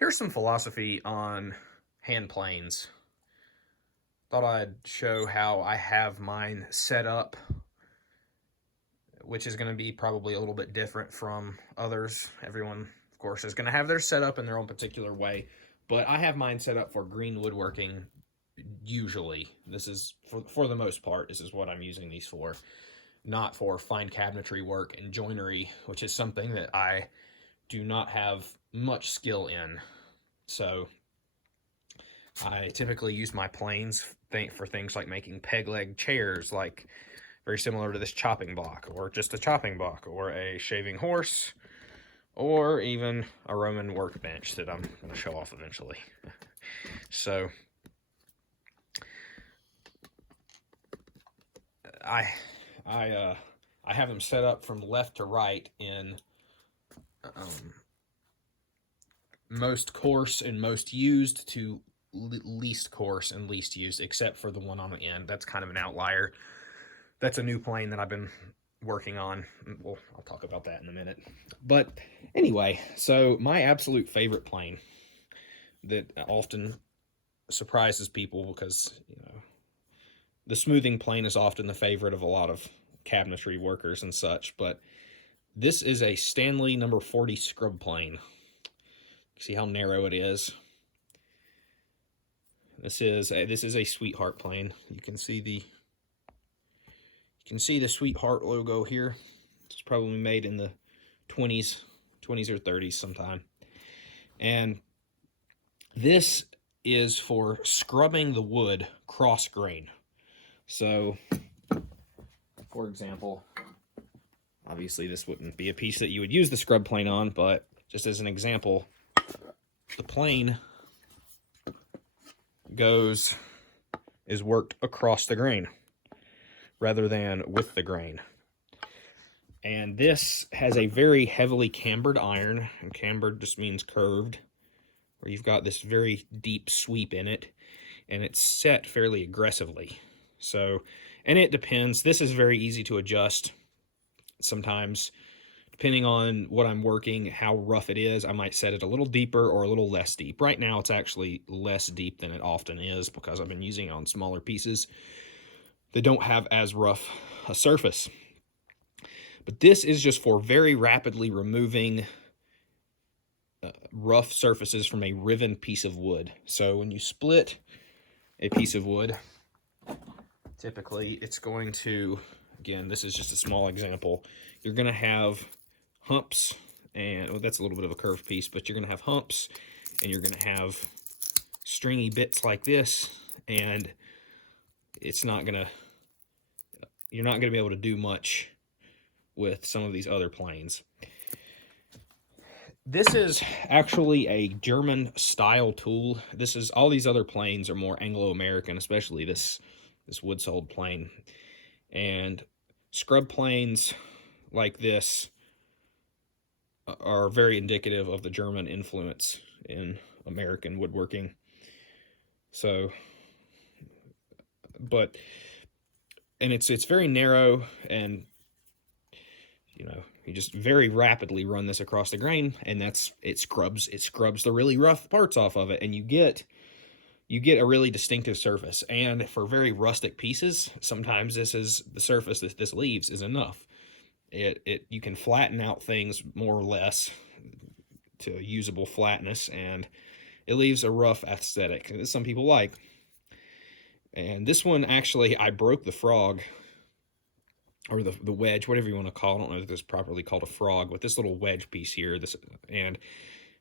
Here's some philosophy on hand planes. Thought I'd show how I have mine set up, which is going to be probably a little bit different from others. Everyone, of course, is going to have their setup in their own particular way, but I have mine set up for green woodworking usually. This is, for the most part, this is what I'm using these for, not for fine cabinetry work and joinery, which is something that I do not have much skill in. So I typically use my planes for things like making peg leg chairs, like very similar to this chopping block, or just a chopping block, or a shaving horse, or even a Roman workbench that I'm going to show off eventually. So I have them set up from left to right in most coarse and most used to least coarse and least used, except for the one on the end. That's kind of an outlier. That's a new plane that I've been working on. Well, I'll talk about that in a minute. But anyway, so my absolute favorite plane that often surprises people, because the smoothing plane is often the favorite of a lot of cabinetry workers and such, but this is a Stanley number 40 scrub plane. See how narrow it is? This is a Sweetheart plane. You can see the Sweetheart logo here. It's probably made in the 20s or 30s sometime. And this is for scrubbing the wood cross grain. So, for example, obviously this wouldn't be a piece that you would use the scrub plane on, but just as an example, the plane is worked across the grain rather than with the grain. And this has a very heavily cambered iron, and cambered just means curved, where you've got this very deep sweep in it, and it's set fairly aggressively. So, and it depends. This is very easy to adjust. Sometimes, depending on what I'm working, how rough it is, I might set it a little deeper or a little less deep. Right now, it's actually less deep than it often is because I've been using it on smaller pieces that don't have as rough a surface. But this is just for very rapidly removing rough surfaces from a riven piece of wood. So when you split a piece of wood, typically it's going to, again, this is just a small example, you're going to have humps, and well, that's a little bit of a curved piece, but you're going to have humps, and you're going to have stringy bits like this, and it's not going to, you're not going to be able to do much with some of these other planes. This is actually a German style tool. This is, all these other planes are more Anglo-American, especially this wood-soled plane. And scrub planes like this are very indicative of the German influence in American woodworking. So, but, and it's very narrow, and you just very rapidly run this across the grain, and it scrubs the really rough parts off of it, and you get a really distinctive surface. And for very rustic pieces, sometimes this is the surface that this leaves is enough. You can flatten out things more or less to usable flatness, and it leaves a rough aesthetic that some people like. And this one, actually, I broke the frog, or the wedge, whatever you want to call it. I don't know if this is properly called a frog, but this little wedge piece here, and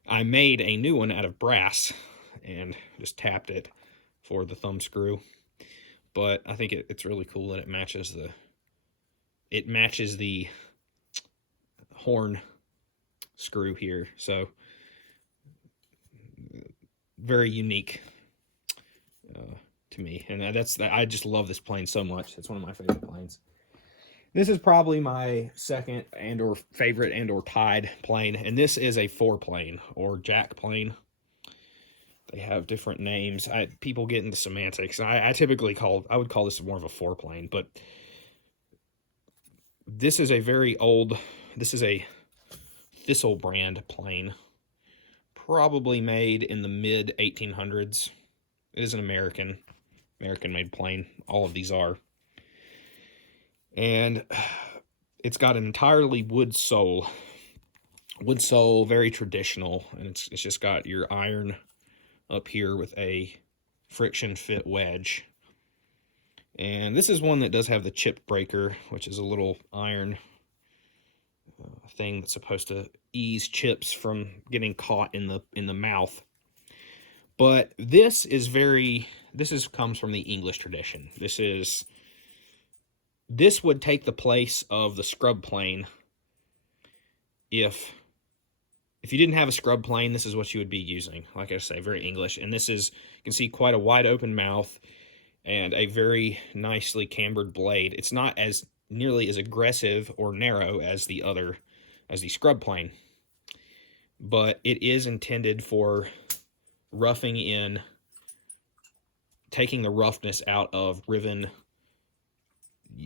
I made a new one out of brass and just tapped it for the thumb screw. But I think it's really cool that it matches the horn screw here. So very unique to me, and I just love this plane so much. It's one of my favorite planes. This is probably my second and or favorite and or tied plane, and this is a 4-plane or jack plane. They have different names. People get into semantics. I would call this more of a 4-plane, but this is a very old, this is a Thistle brand plane, probably made in the mid 1800s. It is an American-made plane. All of these are. And it's got an entirely wood sole. Wood sole, very traditional, and it's just got your iron up here with a friction fit wedge. And this is one that does have the chip breaker, which is a little iron thing that's supposed to ease chips from getting caught in the mouth. But this comes from the English tradition. This would take the place of the scrub plane. If you didn't have a scrub plane, this is what you would be using. Like I say, very English. And this is, you can see quite a wide open mouth and a very nicely cambered blade. It's not as nearly as aggressive or narrow as the scrub plane, but it is intended for roughing in, taking the roughness out of riven,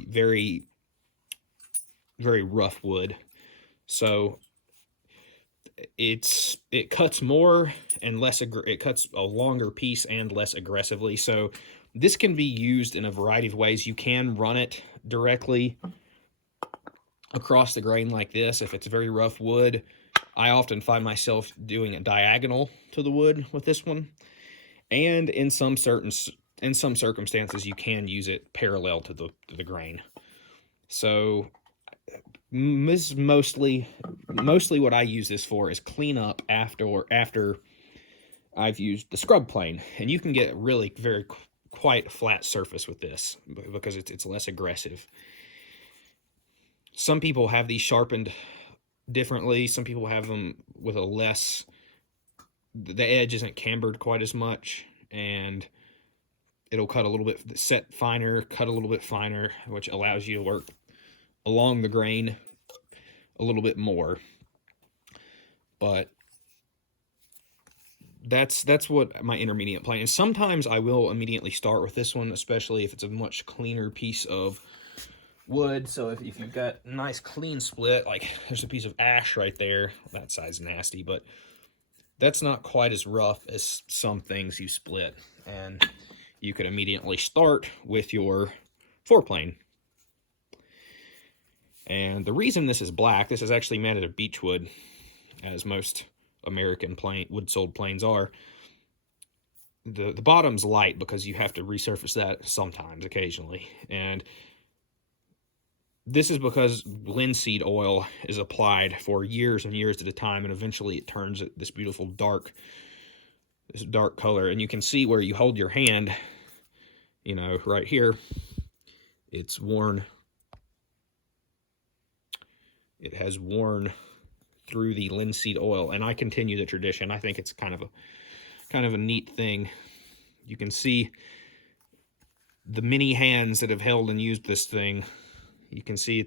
very, very rough wood. So it cuts more and less, it cuts a longer piece and less aggressively. So this can be used in a variety of ways. You can run it directly across the grain like this if it's very rough wood. I often find myself doing it diagonal to the wood with this one. And in some circumstances, you can use it parallel to the grain. So this is mostly what I use this for is clean up after I've used the scrub plane. And you can get really quite flat surface with this because it's less aggressive. Some people have these sharpened differently. Some people have them with the edge isn't cambered quite as much, and it'll cut a little bit, set finer, cut a little bit finer, which allows you to work along the grain a little bit more. But that's what my intermediate plane is. Sometimes I will immediately start with this one, especially if it's a much cleaner piece of wood. So if you've got a nice clean split, like there's a piece of ash right there, that side's nasty, but that's not quite as rough as some things you split. And you could immediately start with your foreplane. And the reason this is black, this is actually made out of beechwood, as most American wood-soled planes are. The bottom's light because you have to resurface that sometimes, occasionally. And this is because linseed oil is applied for years and years at a time, and eventually it turns this beautiful dark color. And you can see where you hold your hand, you know, right here, it's worn. It has worn through the linseed oil, and I continue the tradition. I think it's kind of a neat thing. You can see the many hands that have held and used this thing. You can see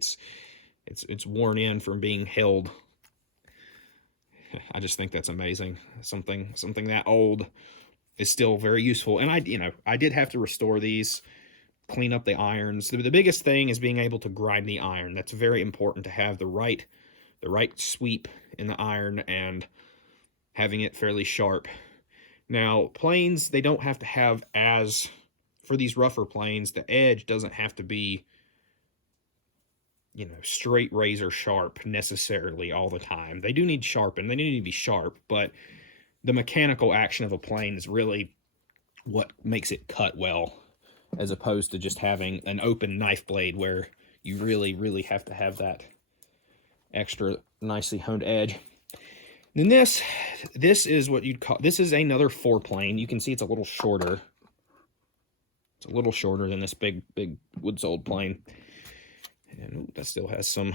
it's worn in from being held. I just think that's amazing. Something that old is still very useful. And I did have to restore these, clean up the irons. The biggest thing is being able to grind the iron. That's very important, to have the right sweep in the iron and having it fairly sharp. Now, planes, they don't have to have for these rougher planes, the edge doesn't have to be, straight razor sharp necessarily all the time. They do need sharpened. They need to be sharp, but the mechanical action of a plane is really what makes it cut well, as opposed to just having an open knife blade where you really, really have to have that extra nicely honed edge. Then this is what you'd call, this is another foreplane. You can see it's a little shorter. It's a little shorter than this big wood-soled plane. And that still has some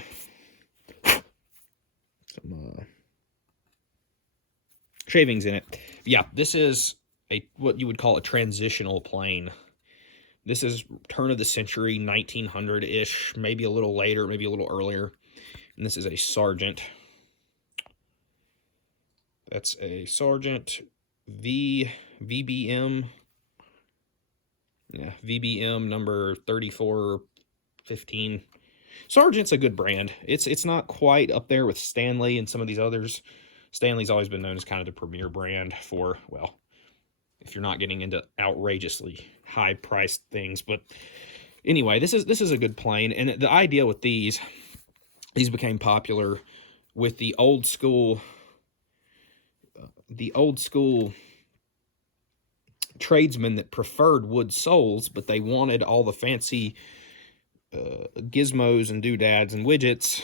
shavings in it. Yeah, this is what you would call a transitional plane. This is turn of the century, 1900-ish, maybe a little later, maybe a little earlier. And this is a Sergeant. That's a Sergeant VBM. Yeah, VBM number 3415. Sergeant's a good brand. It's not quite up there with Stanley and some of these others. Stanley's always been known as kind of the premier brand for, well, if you're not getting into outrageously high-priced things. But anyway, this is a good plane, and the idea with these became popular with the old school tradesmen that preferred wood soles, but they wanted all the fancy gizmos and doodads and widgets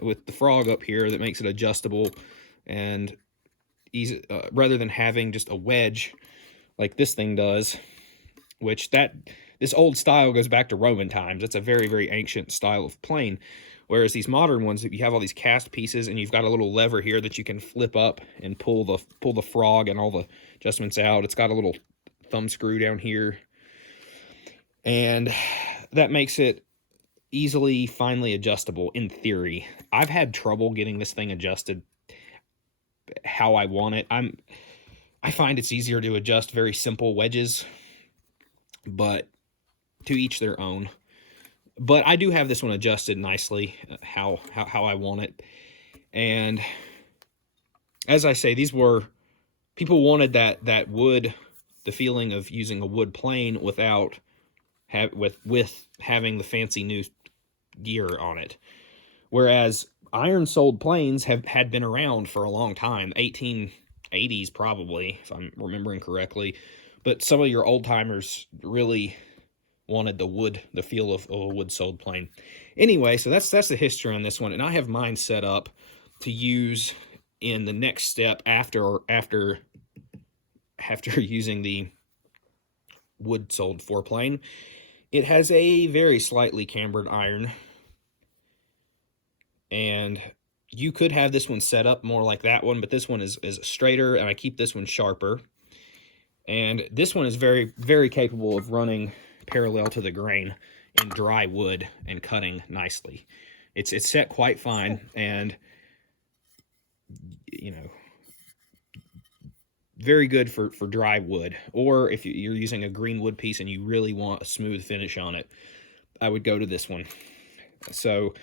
with the frog up here that makes it adjustable, and easy, rather than having just a wedge like this thing does, which this old style goes back to Roman times. It's a very, very ancient style of plane. Whereas these modern ones, you have all these cast pieces, and you've got a little lever here that you can flip up and pull the frog and all the adjustments out. It's got a little thumb screw down here, and that makes it easily, finely adjustable in theory. I've had trouble getting this thing adjusted how I want it. I find it's easier to adjust very simple wedges, but to each their own. But I do have this one adjusted nicely how I want it. And as I say, people wanted that wood, the feeling of using a wood plane without with having the fancy new gear on it. Whereas iron-soled planes had been around for a long time, 1880s probably, if I'm remembering correctly. But some of your old-timers really wanted the feel of a wood-soled plane. Anyway, so that's the history on this one, and I have mine set up to use in the next step after using the wood-soled foreplane. It has a very slightly cambered iron, and you could have this one set up more like that one, but this one is straighter, and I keep this one sharper. And this one is very, very capable of running parallel to the grain in dry wood and cutting nicely. It's set quite fine, and very good for dry wood. Or if you're using a green wood piece and you really want a smooth finish on it, I would go to this one. So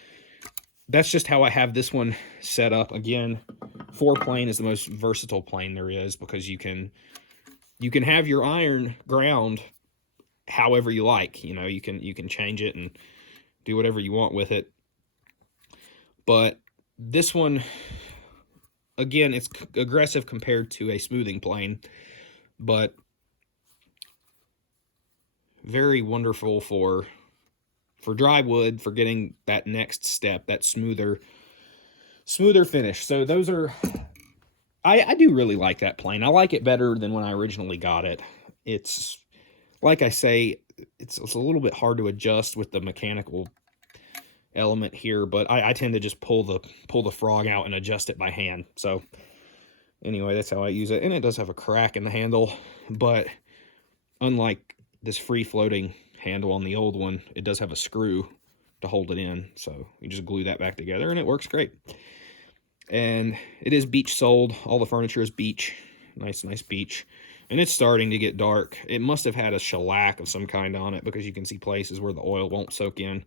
that's just how I have this one set up. Again, foreplane is the most versatile plane there is, because you can have your iron ground however you like. You can change it and do whatever you want with it. But this one, again, it's aggressive compared to a smoothing plane, but very wonderful for dry wood, for getting that next step, that smoother finish. So those are, I do really like that plane. I like it better than when I originally got it. It's, like I say, it's a little bit hard to adjust with the mechanical element here, but I tend to just pull the frog out and adjust it by hand. So anyway, that's how I use it. And it does have a crack in the handle, but unlike this free-floating handle on the old one, it does have a screw to hold it in. So you just glue that back together, and it works great. And it is beech soled. All the furniture is beech. Nice beech. And it's starting to get dark. It must have had a shellac of some kind on it, because you can see places where the oil won't soak in.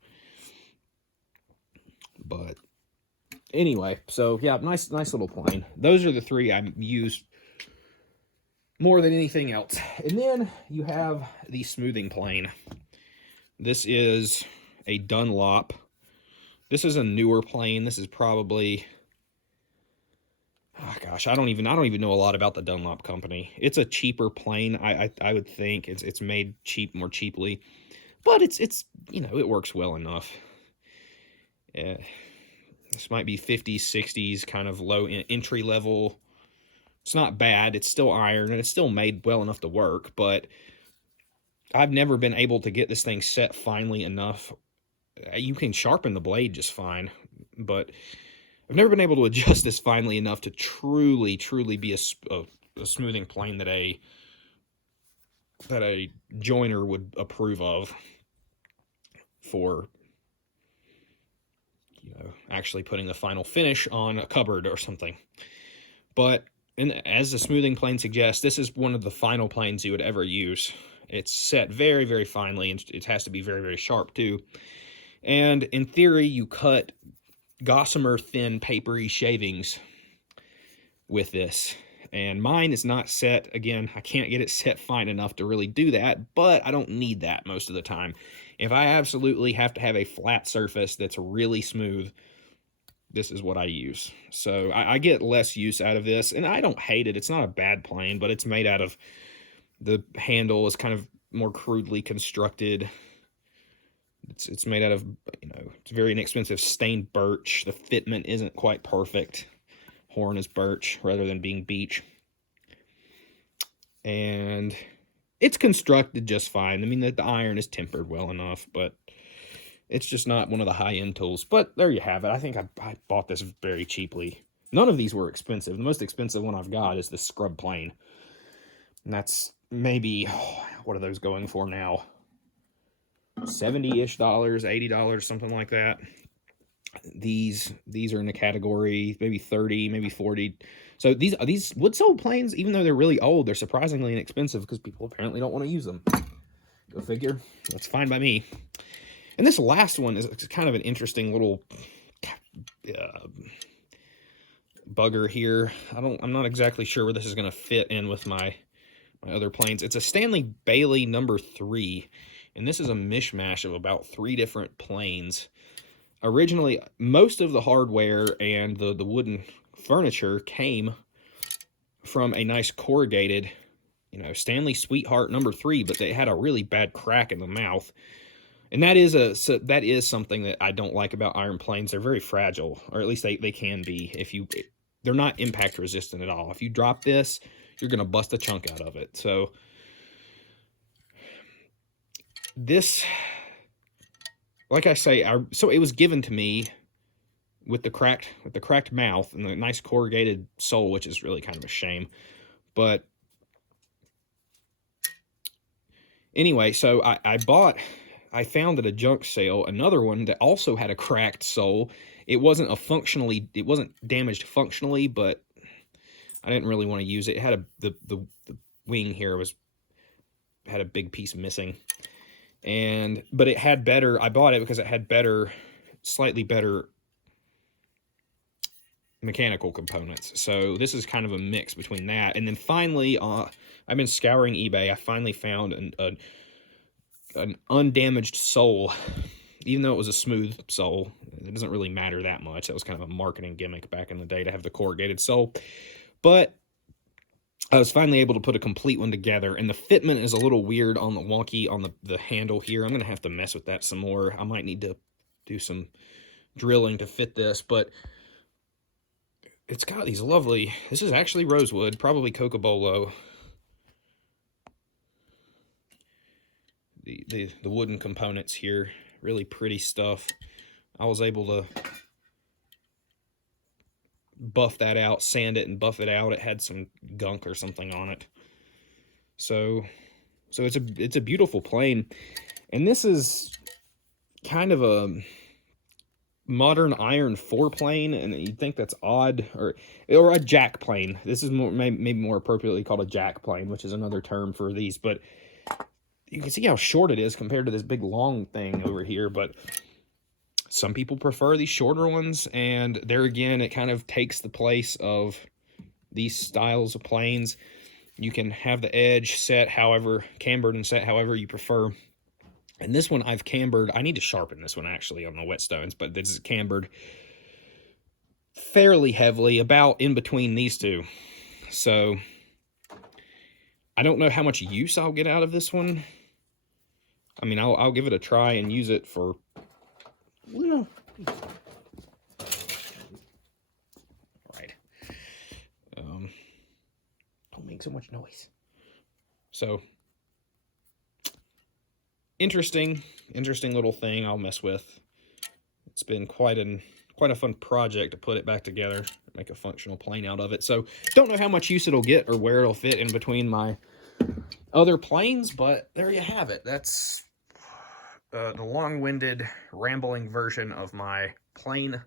But anyway, so yeah, nice little plane. Those are the three I use more than anything else. And then you have the smoothing plane. This is a Dunlop. This is a newer plane. This is probably, oh gosh, I don't even know a lot about the Dunlop company. It's a cheaper plane. I would think it's made more cheaply, but it's it works well enough. Yeah, this might be 50s, 60s, kind of low entry level. It's not bad. It's still iron, and it's still made well enough to work, but I've never been able to get this thing set finely enough. You can sharpen the blade just fine, but I've never been able to adjust this finely enough to truly be a smoothing plane that a joiner would approve of for actually putting the final finish on a cupboard or something. But as the smoothing plane suggests, this is one of the final planes you would ever use. It's set very, very finely, and it has to be very, very sharp too. And in theory, you cut gossamer thin papery shavings with this. And mine is not set, again, I can't get it set fine enough to really do that, but I don't need that most of the time. If I absolutely have to have a flat surface that's really smooth, this is what I use. So I get less use out of this, and I don't hate it. It's not a bad plane, but it's made out of, the handle is kind of more crudely constructed. It's made out of, it's very inexpensive stained birch. The fitment isn't quite perfect. Horn is birch rather than being beech. And it's constructed just fine. I mean, the iron is tempered well enough, but it's just not one of the high-end tools. But there you have it. I think I bought this very cheaply. None of these were expensive. The most expensive one I've got is the scrub plane. And that's maybe, what are those going for now? $70-ish, $80, something like that. These are in the category maybe 30, maybe 40. So these wood sole planes, even though they're really old, they're surprisingly inexpensive because people apparently don't want to use them. Go figure. That's fine by me. And this last one is kind of an interesting little bugger here. I'm not exactly sure where this is going to fit in with my other planes. It's a Stanley Bailey number 3, and this is a mishmash of about 3 different planes. Originally, most of the hardware and the wooden furniture came from a nice corrugated, Stanley Sweetheart number 3, but they had a really bad crack in the mouth. And that is something that I don't like about iron planes. They're very fragile, or at least they can be. They're not impact resistant at all. If you drop this, you're going to bust a chunk out of it. So this, like I say, so it was given to me with the cracked mouth and the nice corrugated sole, which is really kind of a shame. But anyway, so I found at a junk sale another one that also had a cracked sole. It wasn't damaged functionally, but I didn't really want to use it. It had the wing here had a big piece missing. But it had better, I bought it because it had slightly better mechanical components. So this is kind of a mix between that. And then finally, I've been scouring eBay. I finally found an undamaged sole. Even though it was a smooth sole, it doesn't really matter that much. That was kind of a marketing gimmick back in the day to have the corrugated sole. But I was finally able to put a complete one together, and the fitment is a little weird on the wonky on the handle here. I'm going to have to mess with that some more. I might need to do some drilling to fit this, but it's got these lovely, this is actually rosewood, probably cocobolo. The wooden components here, really pretty stuff. I was able to buff that out, sand it and buff it out. It had some gunk or something on it. So it's a beautiful plane. And this is kind of a modern iron 4 plane, and you'd think that's odd, or a jack plane. This is maybe more appropriately called a jack plane, which is another term for these, but you can see how short it is compared to this big long thing over here. But some people prefer these shorter ones, and there again, it kind of takes the place of these styles of planes. You can have the edge set cambered and set however you prefer. And this one I've cambered. I need to sharpen this one actually on the whetstones, but this is cambered fairly heavily, about in between these two. So I don't know how much use I'll get out of this one. I mean, I'll give it a try and use it for, right. Don't make so much noise. So interesting little thing I'll mess with. It's been quite a fun project to put it back together, make a functional plane out of it. So don't know how much use it'll get or where it'll fit in between my other planes, but there you have it. That's the long-winded, rambling version of my plane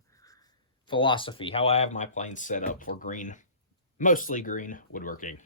philosophy, how I have my planes set up for green, mostly green woodworking.